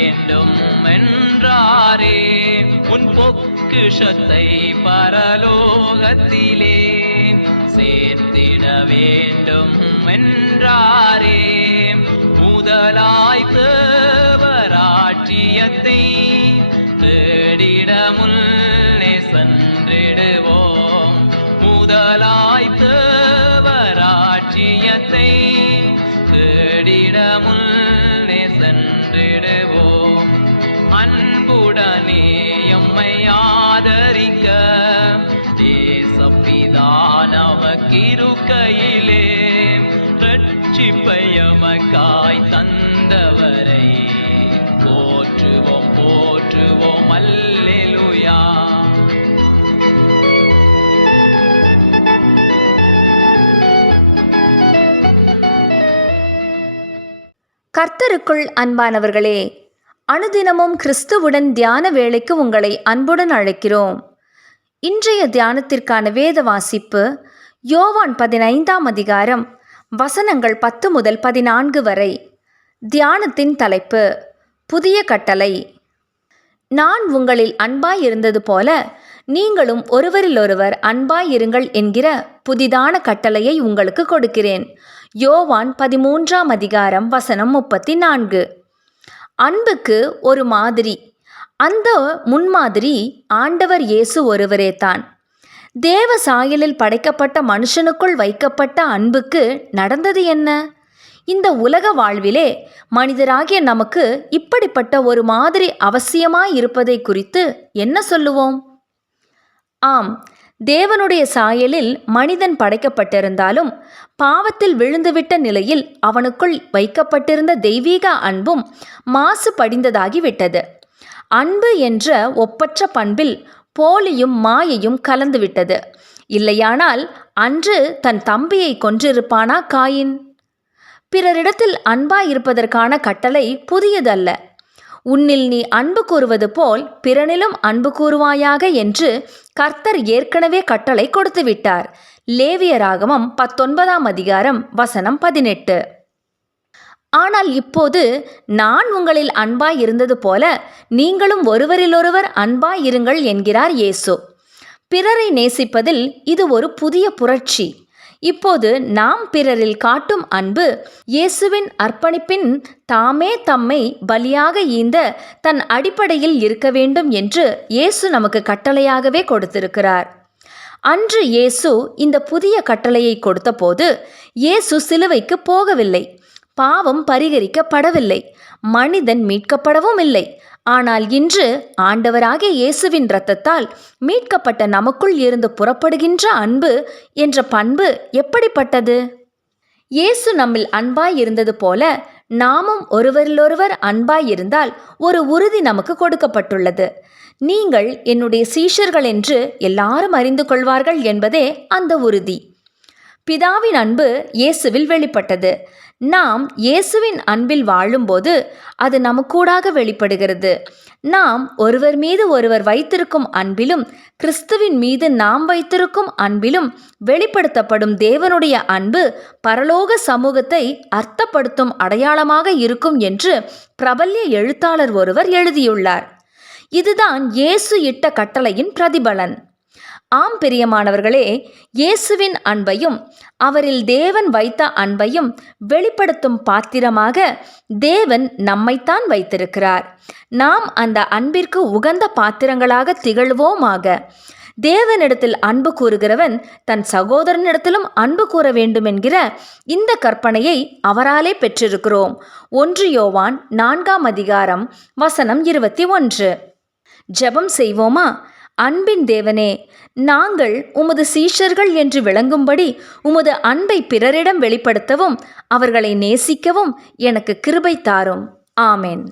வேண்டும் என்றாரே, உன் பொக்கிஷத்தை பரலோகத்திலே சேர்த்திட வேண்டும் என்றாரே. முதலாய் தேவராட்சியத்தை தேடிட முன்னே சென்றிடுவோம். முதலாய் தேவராட்சியத்தை தேடிட முன்னே சென்றிடுவோம். அன்புடனே எம்மை ஆதரிக்க தேசப்பிதா நமக்கிருக்கையிலே ரட்சிப்பை எமக்காய் தந்தவரை போற்றுவோம் போற்றுவோம் அல்லேலூயா. கர்த்தருக்குள் அன்பானவர்களே, அனுதினமும் கிறிஸ்துவுடன் தியான வேளைக்கு உங்களை அன்புடன் அழைக்கிறோம். இன்றைய தியானத்திற்கான வேத வாசிப்பு யோவான் 15ஆம் அதிகாரம் வசனங்கள் 10 முதல் 14 வரை. தியானத்தின் தலைப்பு புதிய கட்டளை. நான் உங்களில் அன்பாயிருந்தது போல நீங்களும் ஒருவரிலொருவர் அன்பாயிருங்கள் என்கிற புதிதான கட்டளையை உங்களுக்கு கொடுக்கிறேன். யோவான் 13ஆம் அதிகாரம் வசனம் 34. அன்புக்கு ஒரு மாதிரி. அந்த முன்மாதிரி ஆண்டவர் இயேசு ஒருவரே தான். தேவ சாயலில் படைக்கப்பட்ட மனுஷனுக்குள் வைக்கப்பட்ட அன்புக்கு நடந்தது என்ன? இந்த உலக வாழ்விலே மனிதராகிய நமக்கு இப்படிப்பட்ட ஒரு மாதிரி அவசியமாயிருப்பதை குறித்து என்ன சொல்லுவோம்? ஆம், தேவனுடைய சாயலில் மனிதன் படைக்கப்பட்டிருந்தாலும் பாவத்தில் விழுந்துவிட்ட நிலையில் அவனுக்குள் வைக்கப்பட்டிருந்த தெய்வீக அன்பும் மாசு படிந்ததாகிவிட்டது. அன்பு என்ற ஒப்பற்ற பண்பில் போலியும் மாயையும் கலந்துவிட்டது. இல்லையானால் அன்று தன் தம்பியை கொன்றிருப்பானா காயின்? பிறரிடத்தில் அன்பாயிருப்பதற்கான கட்டளை புதியதல்ல. உன்னில் நீ அன்பு கூறுவது போல் பிறனிலும் அன்பு கூறுவாயாக என்று கர்த்தர் ஏற்கனவே கட்டளை கொடுத்து விட்டார். லேவியராகமம் 19ஆம் அதிகாரம் வசனம் 18. ஆனால் இப்போது நான் உங்களில் அன்பாய் இருந்தது போல நீங்களும் ஒருவரிலொருவர் அன்பாய் இருங்கள் என்கிறார் இயேசு. பிறரை நேசிப்பதில் இது ஒரு புதிய புரட்சி. இப்போது நாம் பிறரில் காட்டும் அன்பு இயேசுவின் அர்ப்பணிப்பின் தாமே தம்மை பலியாக ஈந்த தன் அடிப்படையில் இருக்க வேண்டும் என்று இயேசு நமக்கு கட்டளையாகவே கொடுத்திருக்கிறார். அன்று இயேசு இந்த புதிய கட்டளையை கொடுத்தபோது இயேசு சிலுவைக்கு போகவில்லை. பாவம் பரிகரிக்கப்படவில்லை. மனிதன் மீட்கப்படவும் இல்லை. ஆனால் இன்று ஆண்டவராகிய இயேசுவின் இரத்தத்தால் மீட்கப்பட்ட நமக்குள் இருந்து புறப்படுகின்ற அன்பு என்ற பண்பு எப்படிப்பட்டது? இயேசு நம்மில் அன்பாய் இருந்தது போல நாமும் ஒருவரிலொருவர் அன்பாய் இருந்தால் ஒரு உறுதி நமக்கு கொடுக்கப்பட்டுள்ளது. நீங்கள் என்னுடைய சீஷர்கள் என்று எல்லாரும் அறிந்து கொள்வார்கள் என்பதே அந்த உறுதி. பிதாவின் அன்பு இயேசுவில் வெளிப்பட்டது. நாம் இயேசுவின் அன்பில் வாழும்போது அது நமக்கூடாக வெளிப்படுகிறது. நாம் ஒருவர் மீது ஒருவர் வைத்திருக்கும் அன்பிலும் கிறிஸ்துவின் மீது நாம் வைத்திருக்கும் அன்பிலும் வெளிப்படுத்தப்படும் தேவனுடைய அன்பு பரலோக சமூகத்தை அர்த்தப்படுத்தும் அடையாளமாக இருக்கும் என்று பிரபல்ய எழுத்தாளர் ஒருவர் எழுதியுள்ளார். இதுதான் இயேசு இட்ட கட்டளையின் பிரதிபலன். ஆம் பிரியமானவர்களே, இயேசுவின் அன்பையும் அவரில் தேவன் வைத்த அன்பையும் வெளிப்படுத்தும் பாத்திரமாக தேவன் நம்மைத்தான் வைத்திருக்கிறார். நாம் அந்த அன்பிற்கு உகந்த பாத்திரங்களாக திகழ்வோமாக. தேவனிடத்தில் அன்பு கூறுகிறவன் தன் சகோதரனிடத்திலும் அன்பு கூற வேண்டும் என்கிற இந்த கற்பனையை அவராலே பெற்றிருக்கிறோம். 1 யோவான் 4ஆம் அதிகாரம் வசனம் 21. ஜெபம் செய்வோமா? அன்பின் தேவனே, நாங்கள் உமது சீஷர்கள் என்று விளங்கும்படி உமது அன்பை பிறரிடம் வெளிப்படுத்தவும் அவர்களை நேசிக்கவும் எனக்கு கிருபை தாரும். ஆமென்.